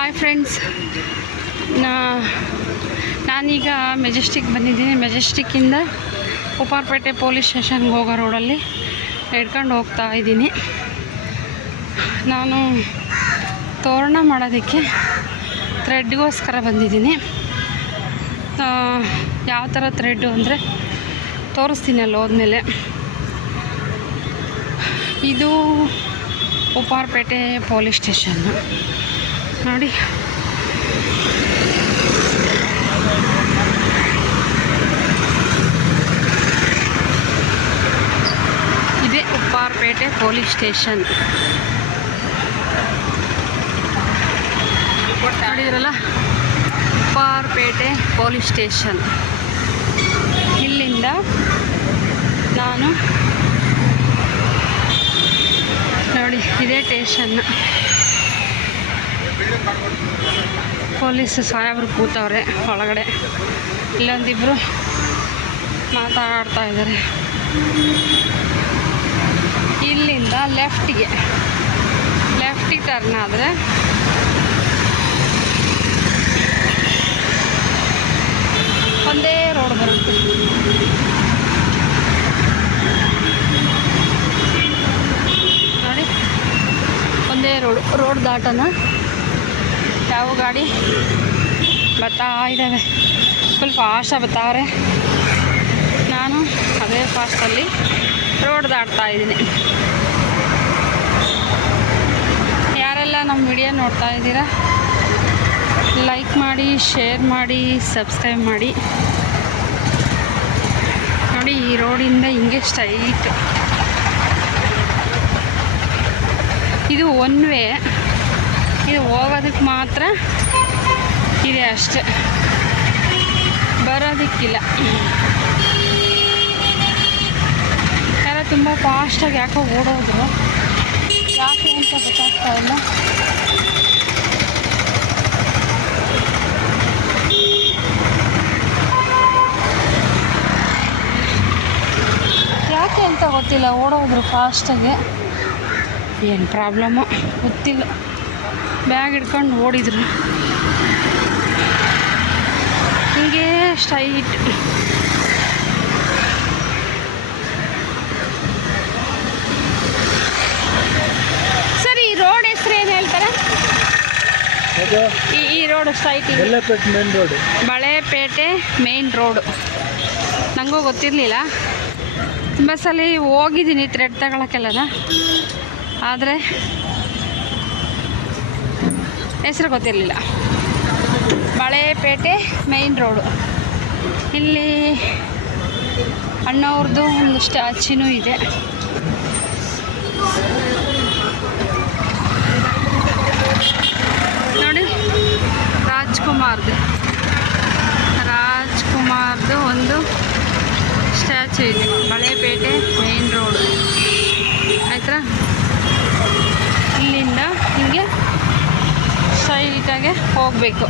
Hi friends, ನಾನೀಗ Majestic ಬಂದಿದ್ದೀನಿ. ಮೆಜೆಸ್ಟಿಕ್ಕಿಂದ Upparpet police ಸ್ಟೇಷನ್ಗೆ ಹೋಗೋ ರೋಡಲ್ಲಿ ನಡ್ಕೊಂಡು ಹೋಗ್ತಾ ಇದ್ದೀನಿ. ನಾನು ತೋರಣ ಮಾಡೋದಕ್ಕೆ ಥ್ರೆಡ್ಗೋಸ್ಕರ ಬಂದಿದ್ದೀನಿ. ಯಾವ ಥರ ಥ್ರೆಡ್ಡು ಅಂದರೆ ತೋರಿಸ್ತೀನಿ ಅಲ್ಲಿ ಹೋದ್ಮೇಲೆ. ಇದು ಉಪ್ಪಾರಪೇಟೆ ಪೊಲೀಸ್ ಸ್ಟೇಷನ್ನು ನೋಡಿ. ಇದೇ ಉಪ್ಪಾರಪೇಟೆ ಪೊಲೀಸ್ ಸ್ಟೇಷನ್. ನೋಡಿದ್ರಲ್ಲ, ಉಪ್ಪಾರಪೇಟೆ ಪೊಲೀಸ್ ಸ್ಟೇಷನ್. ಇಲ್ಲಿಂದ ನಾನು ನೋಡಿ, ಇದೇ ಸ್ಟೇಷನ್. ಪೊಲೀಸು ಸಾಹೇಬರು ಕೂತವ್ರೆ ಒಳಗಡೆ. ಇಲ್ಲೊಂದಿಬ್ಬರು ಮಾತಾಡ್ತಾ ಇದ್ದಾರೆ. ಇಲ್ಲಿಂದ ಲೆಫ್ಟಿಗೆ ಟರ್ನ್ ಆದರೆ ಒಂದೇ ರೋಡ್ ಬರುತ್ತೆ. ನೋಡಿ, ಒಂದೇ ರೋಡ್ ದಾಟನ ಯಾವ ಗಾಡಿ ಬರ್ತಾ ಇದ್ದಾವೆ. ಫುಲ್ ಫಾಸ್ಟಾಗಿ ಬರ್ತಾವ್ರೆ. ನಾನು ಅದೇ ಫಾಸ್ಟಲ್ಲಿ ರೋಡ್ ದಾಟ್ತಾ ಇದ್ದೀನಿ. ಯಾರೆಲ್ಲ ನಮ್ಮ ವಿಡಿಯೋ ನೋಡ್ತಾ ಇದ್ದೀರಾ, ಲೈಕ್ ಮಾಡಿ, ಶೇರ್ ಮಾಡಿ, ಸಬ್ಸ್ಕ್ರೈಬ್ ಮಾಡಿ. ನೋಡಿ, ಈ ರೋಡಿಂದ ಹಿಂಗೆ ಸ್ಟ್ರೈಟ್. ಇದು ಒನ್ ವೇ. ಇದು ಹೋಗೋದಕ್ಕೆ ಮಾತ್ರ ಇದೆ ಅಷ್ಟೆ, ಬರೋದಕ್ಕಿಲ್ಲ. ಯಾರೋ ತುಂಬ ಫಾಸ್ಟಾಗಿ ಯಾಕೋ ಓಡೋದ್ರು, ಯಾಕೆ ಅಂತ ಗೊತ್ತಾಗ್ತಾ ಇಲ್ಲ. ಯಾಕೆ ಅಂತ ಗೊತ್ತಿಲ್ಲ, ಓಡೋದ್ರು ಫಾಸ್ಟಾಗಿ. ಏನು ಪ್ರಾಬ್ಲಮ್ಮು ಗೊತ್ತಿಲ್ಲ. ಬ್ಯಾಗ್ ಹಿಡ್ಕೊಂಡು ಓಡಿದ್ರು. ಹೀಗೆ ಸ್ಟ್ರೈಟ್. ಸರ್, ಈ ರೋಡ್ ಹೆಸರು ಏನು ಹೇಳ್ತಾರೆ? ಈ road straight Balepete main road. ನನಗೂ ಗೊತ್ತಿರಲಿಲ್ಲ. ತುಂಬ ಸಲ ಹೋಗಿದ್ದೀನಿ ಥ್ರೆಡ್ ತಗೊಳಕ್ಕೆಲ್ಲ, ಆದರೆ ಹೆಸರು ಗೊತ್ತಿರಲಿಲ್ಲ. Balepete main road. ಇಲ್ಲಿ ಅಣ್ಣವ್ರದ್ದು ಒಂದು ಸ್ಟ್ಯಾಚ್ಯೂನೂ ಇದೆ. ನೋಡಿ, ರಾಜ್ಕುಮಾರ್ದು ಒಂದು ಸ್ಟ್ಯಾಚ್ಯೂ ಇದೆ. ಬಳೆಪೇಟೆ ಮೇನ್ ರೋಡು ಆಯ್ತಾ. ಇಲ್ಲಿಂದ ಹೀಗೆ ಸ್ಟ್ರೈಟಾಗೆ ಹೋಗಬೇಕು.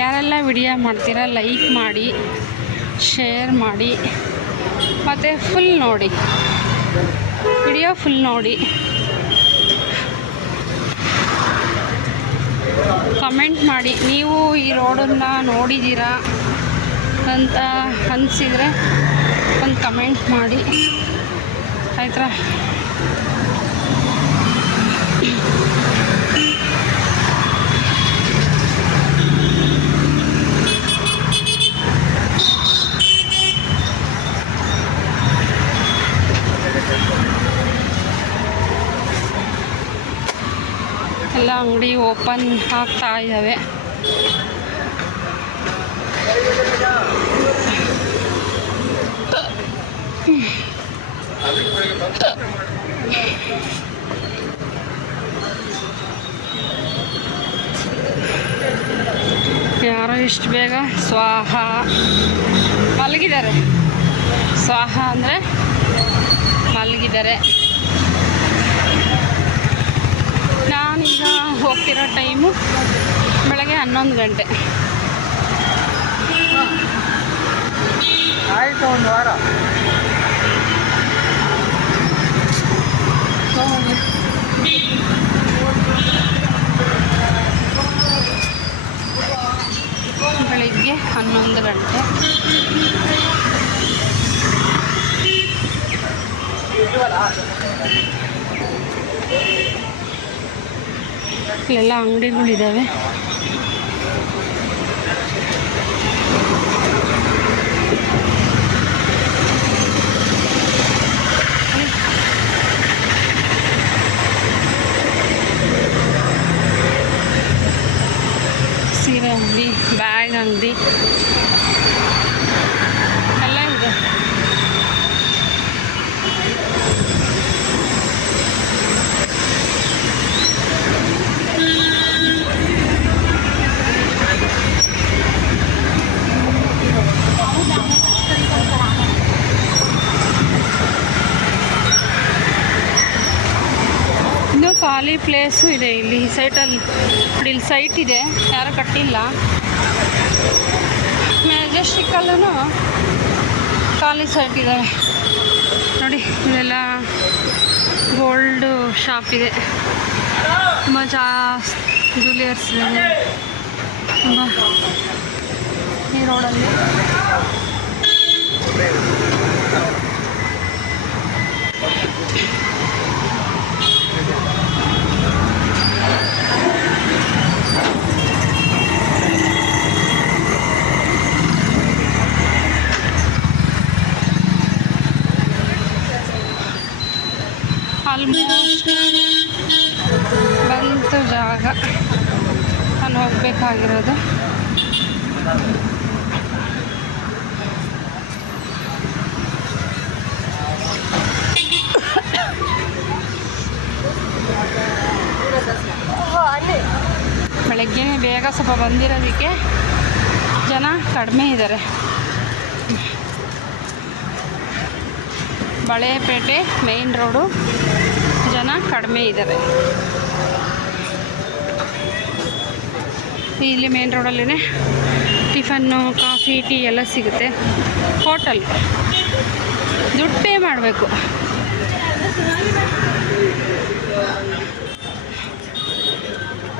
ಯಾರೆಲ್ಲ ವಿಡಿಯೋ ಮಾಡ್ತೀರಾ, ಲೈಕ್ ಮಾಡಿ, ಶೇರ್ ಮಾಡಿ, ಮತ್ತು ಫುಲ್ ನೋಡಿ, ವಿಡಿಯೋ ಫುಲ್ ನೋಡಿ, ಕಮೆಂಟ್ ಮಾಡಿ. ನೀವು ಈ ರೋಡನ್ನು ನೋಡಿದ್ದೀರಾ ಅಂತ ಅನಿಸಿದರೆ ಒಂದು ಕಮೆಂಟ್ ಮಾಡಿ ಆಯ್ತಾ. ಎಲ್ಲ ಅಂಗಡಿ ಓಪನ್ ಆಗ್ತಾ ಇದ್ದಾವೆ. ಯಾರೋ ಇಷ್ಟು ಬೇಗ ಸ್ವಾಹ ಮಲಗಿದ್ದಾರೆ. ಸ್ವಾಹ ಅಂದರೆ ಮಲಗಿದ್ದಾರೆ. ನಾನೀಗ ಹೋಗ್ತಿರೋ ಟೈಮು ಬೆಳಗ್ಗೆ 11 ಗಂಟೆ. ಆಯಿತು, ಒಂದು ವಾರ. ಬೆಳಿಗ್ಗೆ 11 ಗಂಟೆ. ಇಲ್ಲೆಲ್ಲ ಅಂಗಡಿಗಳಿದ್ದಾವೆ. ಸೀರೆ ಅಂಗಡಿ, ಬ್ಯಾಗ್ ಅಂಗಡಿ ಎಲ್ಲ ಇದೆ. ಇನ್ನೂ ಖಾಲಿ ಪ್ಲೇಸು ಇದೆ ಇಲ್ಲಿ ಸೈಟಲ್ಲಿ. ನೋಡಿ, ಇಲ್ಲಿ ಸೈಟ್ ಇದೆ, ಯಾರೂ ಕಟ್ಟಿಲ್ಲ. ಮೆಜೆಸ್ಟಿಕ್ಕಲ್ಲೂ ಖಾಲಿ ಸೈಟ್ ಇದ್ದಾವೆ. ನೋಡಿ, ಇವೆಲ್ಲ ಗೋಲ್ಡು ಶಾಪ್ ಇದೆ. ತುಂಬ ಜ್ಯುವೆಲರ್ಸ್ ಇದೆ ತುಂಬ ಈ ರೋಡಲ್ಲಿ. ಆಲ್ಮೋಸ್ಟ್ ಬಂತು ಜಾಗ ನಾನು ಹೋಗಬೇಕಾಗಿರೋದು. ಬೆಳಗ್ಗೆ ಬೇಗ ಸ್ವಲ್ಪ ಬಂದಿರೋದಕ್ಕೆ ಜನ ಕಡಿಮೆ ಇದ್ದಾರೆ. ಬಳೆಪೇಟೆ ಮೇನ್ ರೋಡು, ಜನ ಕಡಿಮೆ ಇದ್ದಾರೆ. ಇಲ್ಲಿ ಮೇನ್ ರೋಡಲ್ಲೇ ಟಿಫನ್ನು, ಕಾಫಿ, ಟೀ ಎಲ್ಲ ಸಿಗುತ್ತೆ. ಹೋಟೆಲ್ ದುಡ್ಡು ಪೇ ಮಾಡಬೇಕು.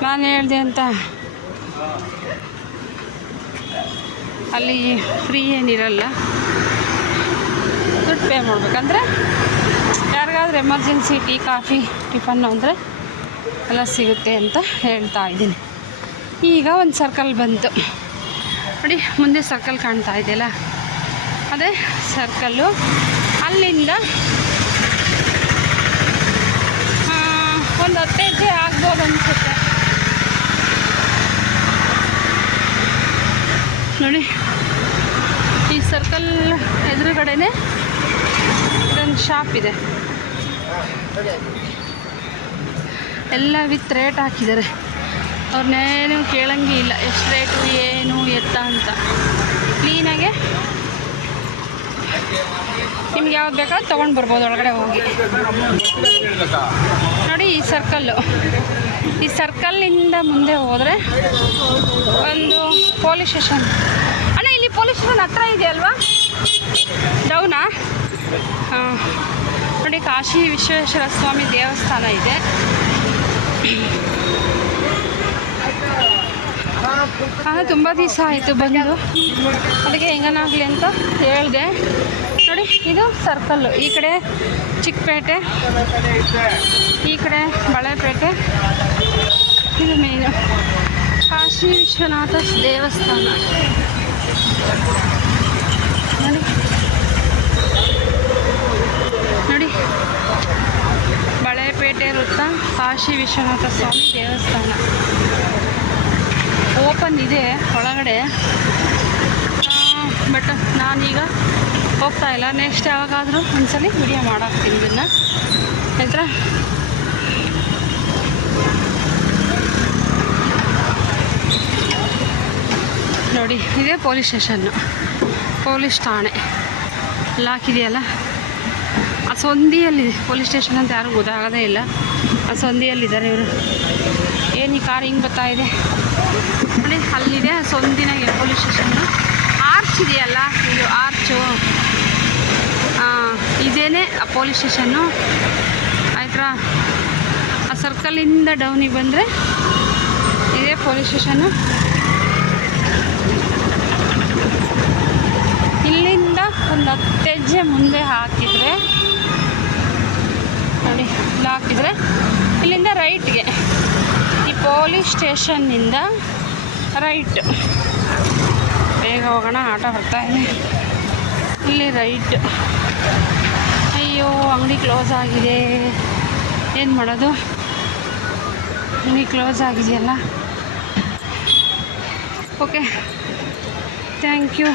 ನಾನು ಹೇಳಿದೆ ಅಂತ ಅಲ್ಲಿ ಫ್ರೀ ಏನಿರಲ್ಲ, ದುಡ್ಡು ಪೇ ಮಾಡಬೇಕಂದ್ರೆ ಯಾರಿಗಾದ್ರೂ ಎಮರ್ಜೆನ್ಸಿ ಟೀ, ಕಾಫಿ, ಟಿಫನ್ನು ಅಂದರೆ ಎಲ್ಲ ಸಿಗುತ್ತೆ ಅಂತ ಹೇಳ್ತಾ ಇದ್ದೀನಿ. ಈಗ ಒಂದು ಸರ್ಕಲ್ ಬಂತು ನೋಡಿ, ಮುಂದೆ ಸರ್ಕಲ್ ಕಾಣ್ತಾ ಇದೆಯಲ್ಲ, ಅದೇ ಸರ್ಕಲ್ಲು. ಅಲ್ಲಿಂದ ಒಂದು 10 ಹೆಜ್ಜೆ ಆಗ್ಬೋದು ಅನಿಸುತ್ತೆ. ನೋಡಿ, ಈ ಸರ್ಕಲ್ ಎದುರುಗಡೆನೇ ಒಂದು ಶಾಪ್ ಇದೆ. ಎಲ್ಲ ವಿತ್ ರೇಟ್ ಹಾಕಿದ್ದಾರೆ. ಅವ್ರನ್ನೇನು ಕೇಳಂಗೆ ಇಲ್ಲ, ಎಷ್ಟು ರೇಟು, ಏನು ಎತ್ತ ಅಂತ. ಕ್ಲೀನಾಗೆ ನಿಮ್ಗೆ ಯಾವ್ದು ಬೇಕಾದ್ರೂ ತೊಗೊಂಡು ಬರ್ಬೋದು ಒಳಗಡೆ ಹೋಗಿ. ನೋಡಿ, ಈ ಸರ್ಕಲ್ಲು, ಈ ಸರ್ಕಲ್ಲಿಂದ ಮುಂದೆ ಹೋದರೆ ಒಂದು ಪೊಲೀಸ್ ಸ್ಟೇಷನ್. ಅಣ್ಣ, ಇಲ್ಲಿ ಪೊಲೀಸ್ ಸ್ಟೇಷನ್ ಹತ್ರ ಇದೆಯಲ್ವಾ? ಡೌನಾ? ಹಾಂ, ನೋಡಿ, ಕಾಶಿ ವಿಶ್ವೇಶ್ವರ ಸ್ವಾಮಿ ದೇವಸ್ಥಾನ ಇದೆ. ತುಂಬ ದಿವಸ ಆಯಿತು ಬಂದು, ಅದಕ್ಕೆ ಹೆಂಗನಾಗಲಿ ಅಂತ ಹೇಳಿದೆ. ನೋಡಿ, ಇದು ಸರ್ಕಲ್ಲು. ಈ ಕಡೆ ಚಿಕ್ಕಪೇಟೆ, ಈ ಕಡೆ ಬಳೆಪೇಟೆ. ಇದು ಮೇನು ಕಾಶಿ ವಿಶ್ವನಾಥ ದೇವಸ್ಥಾನ. ನೋಡಿ ನೋಡಿ, ಬಳೆಪೇಟೆ ವೃತ್ತ ಕಾಶಿ ವಿಶ್ವನಾಥ ಸ್ವಾಮಿ ದೇವಸ್ಥಾನ ಓಪನ್ ಇದೆ ಒಳಗಡೆ. ಬಟ್ ನಾನೀಗ ಹೋಗ್ತಾ ಇಲ್ಲ. ನೆಕ್ಸ್ಟ್ ಯಾವಾಗಾದರೂ ಒಂದ್ಸಲಿ ವಿಡಿಯೋ ಮಾಡಾಕ್ತೀನಿ ಇದನ್ನು, ಆಯ್ತಾ? ನೋಡಿ, ಇದೇ ಪೊಲೀಸ್ ಸ್ಟೇಷನ್ನು, ಪೊಲೀಸ್ ಠಾಣೆ ಎಲ್ಲ ಹಾಕಿದೆಯಲ್ಲ. ಆ ಸಂದಿಯಲ್ಲಿದೆ ಪೊಲೀಸ್ ಸ್ಟೇಷನ್ ಅಂತ ಯಾರಿಗೂ ಗೊತ್ತಾಗೋದೇ ಇಲ್ಲ. ಆ ಸಂದಿಯಲ್ಲಿದ್ದಾರೆ ಇವರು. ಏನು ಈ ಕಾರ್ ಹಿಂಗೆ ಬರ್ತಾ ಇದೆ ನೋಡಿ. ಸೊಂದಿನಾಗೆ ಪೊಲೀಸ್ ಸ್ಟೇಷನ್ನು. ಆರ್ಚ್ ಇದೆಯಲ್ಲ, ಇದು ಆರ್ಚು, ಇದೇನೇ ಆ ಪೊಲೀಸ್ ಸ್ಟೇಷನ್ನು ಆಯ್ತಾ. ಆ ಸರ್ಕಲಿಂದ ಡೌನಿಗೆ ಬಂದರೆ ಇದೇ ಪೊಲೀಸ್ ಸ್ಟೇಷನ್ನು. ಇಲ್ಲಿಂದ ಒಂದು 10 ಹೆಜ್ಜೆ ಮುಂದೆ ಹಾಕಿದರೆ ನೋಡಿ, ಇಲ್ಲಿ ಹಾಕಿದರೆ ಇಲ್ಲಿಂದ ರೈಟ್ಗೆ, ಈ ಪೊಲೀಸ್ ಸ್ಟೇಷನ್ನಿಂದ ರೈಟ್. ಬೇಗ ಹೋಗೋಣ, ಆಟೋ ಬರ್ತಾ ಇದೆ. ಇಲ್ಲಿ ರೈಟ್. ಅಯ್ಯೋ, ಅಂಗಡಿ ಕ್ಲೋಸ್ ಆಗಿದೆ, ಏನು ಮಾಡೋದು? ಅಂಗಡಿ ಕ್ಲೋಸ್ ಆಗಿದೆಯಲ್ಲ. Okay, thank you.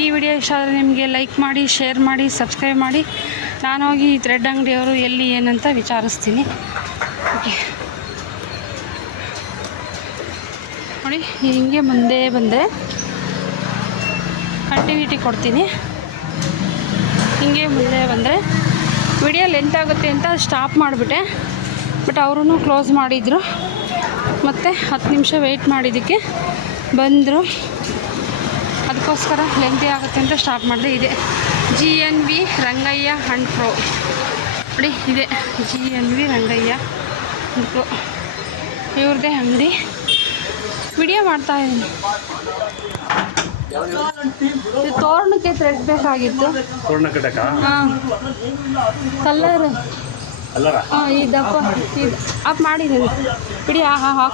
ಈ ವಿಡಿಯೋ ಇಷ್ಟ ಆದರೆ ನಿಮಗೆ ಲೈಕ್ ಮಾಡಿ, ಶೇರ್ ಮಾಡಿ, ಸಬ್ಸ್ಕ್ರೈಬ್ ಮಾಡಿ. ನಾನು ಹೋಗಿ ಈ ಥ್ರೆಡ್ ಅಂಗಡಿಯವರು ಎಲ್ಲಿ ಏನಂತ ವಿಚಾರಿಸ್ತೀನಿ. ಓಕೆ ನೋಡಿ, ಹಿಂಗೆ ಮುಂದೆ ಬಂದರೆ ಕಂಟಿನ್ಯೂಟಿ ಕೊಡ್ತೀನಿ. ಹಿಂಗೆ ಮುಂದೆ ಬಂದರೆ ವಿಡಿಯೋ ಲೆಂತ್ ಆಗುತ್ತೆ ಅಂತ ಸ್ಟಾಪ್ ಮಾಡಿಬಿಟ್ಟೆ. ಬಟ್ ಅವರೂ ಕ್ಲೋಸ್ ಮಾಡಿದರು. ಮತ್ತು 10 ನಿಮಿಷ ವೆಯ್ಟ್ ಮಾಡಿದ್ದಕ್ಕೆ ಬಂದರು. ಅದಕ್ಕೋಸ್ಕರ ಲೆಂತಿ ಆಗುತ್ತೆ ಅಂತ ಸ್ಟಾಪ್ ಮಾಡಿದೆ. ಇದೆ GNV ರಂಗಯ್ಯ ಅಂಡ್ ಪ್ರೋ ನೋಡಿ, ಇದೆ GNV ರಂಗಯ್ಯ ಅಂಡ್ ಪ್ರೋ, ಇವ್ರದ್ದೇ ಅಂಗಡಿ. ವಿಡಿಯೋ ಮಾಡ್ತಾಯಿದ್ದೀನಿ. ತೋರಣಕ್ಕೆ ಥ್ರೆಡ್ ಬೇಕಾಗಿತ್ತು. ಹಾಂ, ಕಲ್ಲರ್. ಹಾಂ, ಈ ದಪ್ಪ ಇದು ಅಪ್ ಮಾಡಿದ್ದೀನಿ. ಬಿಡಿ. ಹಾಂ ಹಾಂ ಹಾಂ